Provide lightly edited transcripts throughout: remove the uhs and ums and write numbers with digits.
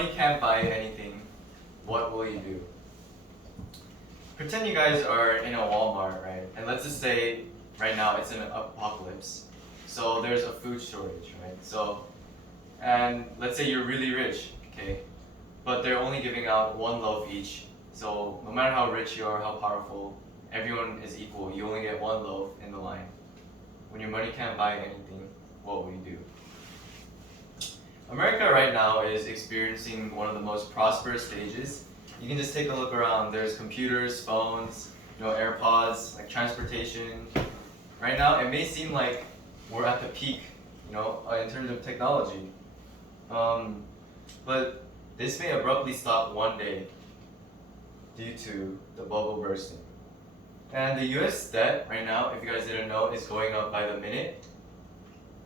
money can't buy anything, what will you do? Pretend you guys are in a Walmart, right? And let's just say right now it's an apocalypse. So there's a food shortage, right? And let's say you're really rich, okay? But they're only giving out one loaf each. So no matter how rich you are, how powerful, everyone is equal. You only get one loaf in the line. When your money can't buy anything, what will you do? America right now is experiencing one of the most prosperous stages. You can just take a look around. There's computers, phones, AirPods, like transportation. Right now, it may seem like we're at the peak, in terms of technology. But this may abruptly stop one day due to the bubble bursting. And the US debt right now, if you guys didn't know, is going up by the minute.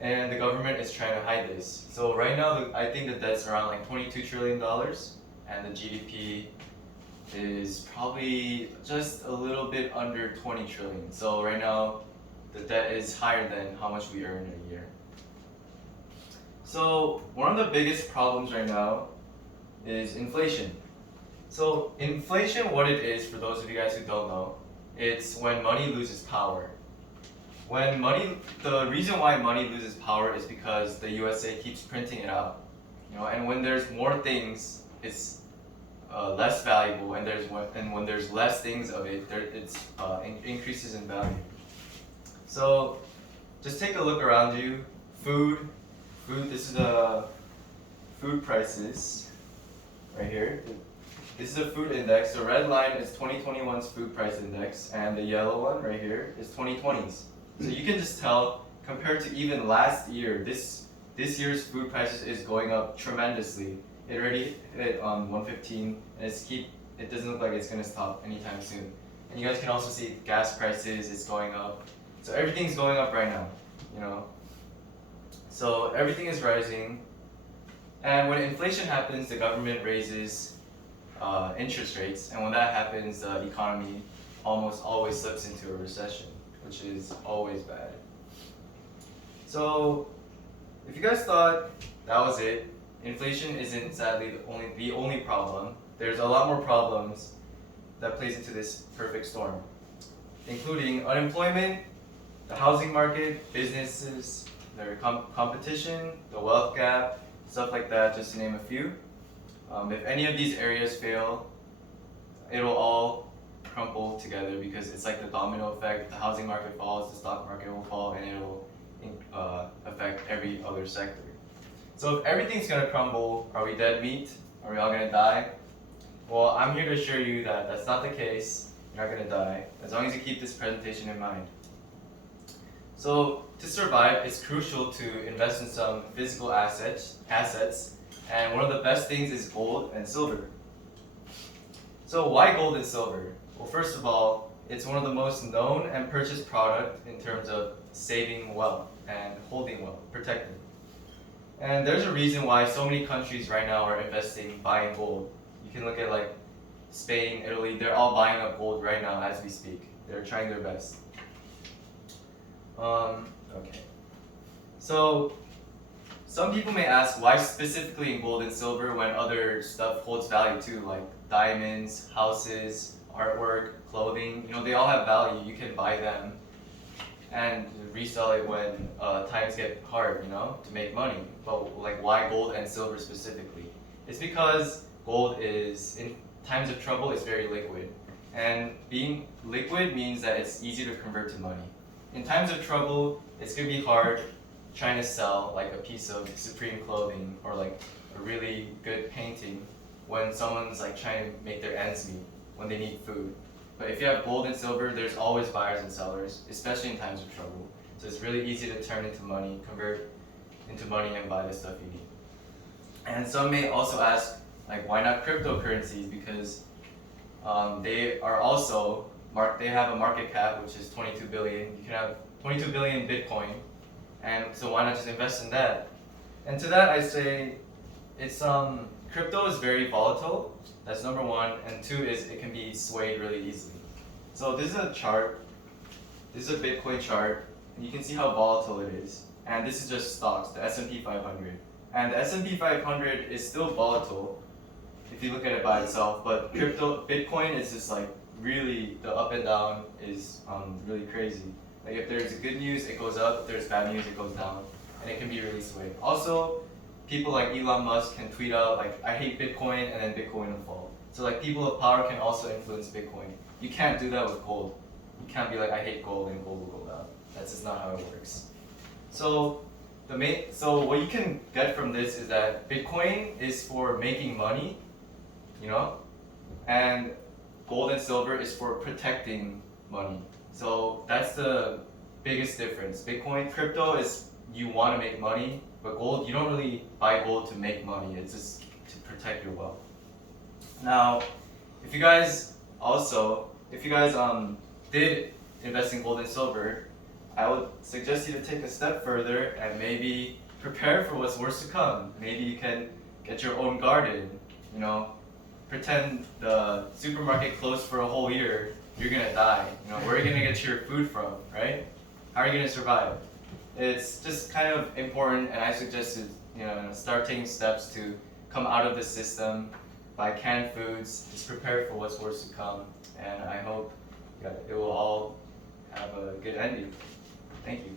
And the government is trying to hide this. So right now, I think the debt's around like $22 trillion, and the GDP is probably just a little bit under 20 trillion. So right now, the debt is higher than how much we earn a year. So one of the biggest problems right now is inflation. So inflation, what it is, for those of you guys who don't know, it's when money loses power. The reason why money loses power is because the USA keeps printing it out. And when there's more things, it's less valuable, and when there's less things of it, it increases in value. So just take a look around you. Food. This is the food prices right here. This is a food index. The red line is 2021's food price index, and the yellow one right here is 2020's. So you can just tell, compared to even last year, this year's food prices is going up tremendously. It already hit 115, and it doesn't look like it's going to stop anytime soon. And you guys can also see gas prices is going up. So everything's going up right now, So everything is rising. And when inflation happens, the government raises interest rates. And when that happens, the economy almost always slips into a recession, which is always bad. So if you guys thought that was it, inflation isn't sadly the only problem. There's a lot more problems that plays into this perfect storm, including unemployment, the housing market, businesses, their competition, the wealth gap, stuff like that, just to name a few. If any of these areas fail, it'll all crumble together, because it's like the domino effect. If the housing market falls, the stock market will fall, and it'll affect every other sector. So if everything's gonna crumble, are we dead meat? Are we all gonna die? Well, I'm here to assure you that that's not the case. You're not gonna die, as long as you keep this presentation in mind. So to survive, it's crucial to invest in some physical assets, and one of the best things is gold and silver. So why gold and silver? Well, first of all, it's one of the most known and purchased product in terms of saving wealth and holding wealth, protecting. And there's a reason why so many countries right now are buying gold. You can look at like Spain, Italy, they're all buying up gold right now as we speak. They're trying their best. Okay. So some people may ask, why specifically in gold and silver when other stuff holds value too, like diamonds, houses, artwork, clothing. They all have value. You can buy them and resell it when times get hard, to make money. But like, why gold and silver specifically? It's because gold is, in times of trouble, it's very liquid. And being liquid means that it's easy to convert to money. In times of trouble, it's going to be hard trying to sell like a piece of Supreme clothing or like a really good painting when someone's like trying to make their ends meet, when they need food. But if you have gold and silver, there's always buyers and sellers, especially in times of trouble. So it's really easy to turn into money, convert into money, and buy the stuff you need. And some may also ask, like, why not cryptocurrencies? Because they are also they have a market cap which is 22 billion. You can have 22 billion Bitcoin, and so why not just invest in that? And to that I say, it's crypto is very volatile. That's number one, and two is it can be swayed really easily. So this is a chart. This is a Bitcoin chart, and you can see how volatile it is. And this is just stocks, the S&P 500. And the S&P 500 is still volatile if you look at it by itself, but Bitcoin is just like really, the up and down is really crazy. Like if there's good news, it goes up. If there's bad news, it goes down, and it can be really swayed. Also, people like Elon Musk can tweet out like, "I hate Bitcoin," and then Bitcoin will fall. So like people of power can also influence Bitcoin. You can't do that with gold. You can't be like, "I hate gold," and gold will go down. That's just not how it works. So what you can get from this is that Bitcoin is for making money, you know, and gold and silver is for protecting money. So that's the biggest difference. Bitcoin, crypto is you want to make money, but gold, you don't really buy gold to make money. It's just to protect your wealth. Now, if you guys did invest in gold and silver, I would suggest you to take a step further and maybe prepare for what's worse to come. Maybe you can get your own garden, you know, pretend the supermarket closed for a whole year, you're gonna die. You know, where are you gonna get your food from, right? How are you gonna survive? It's just kind of important, and I suggest to start taking steps to come out of the system, buy canned foods, just prepare for what's worse to come, and I hope it will all have a good ending. Thank you.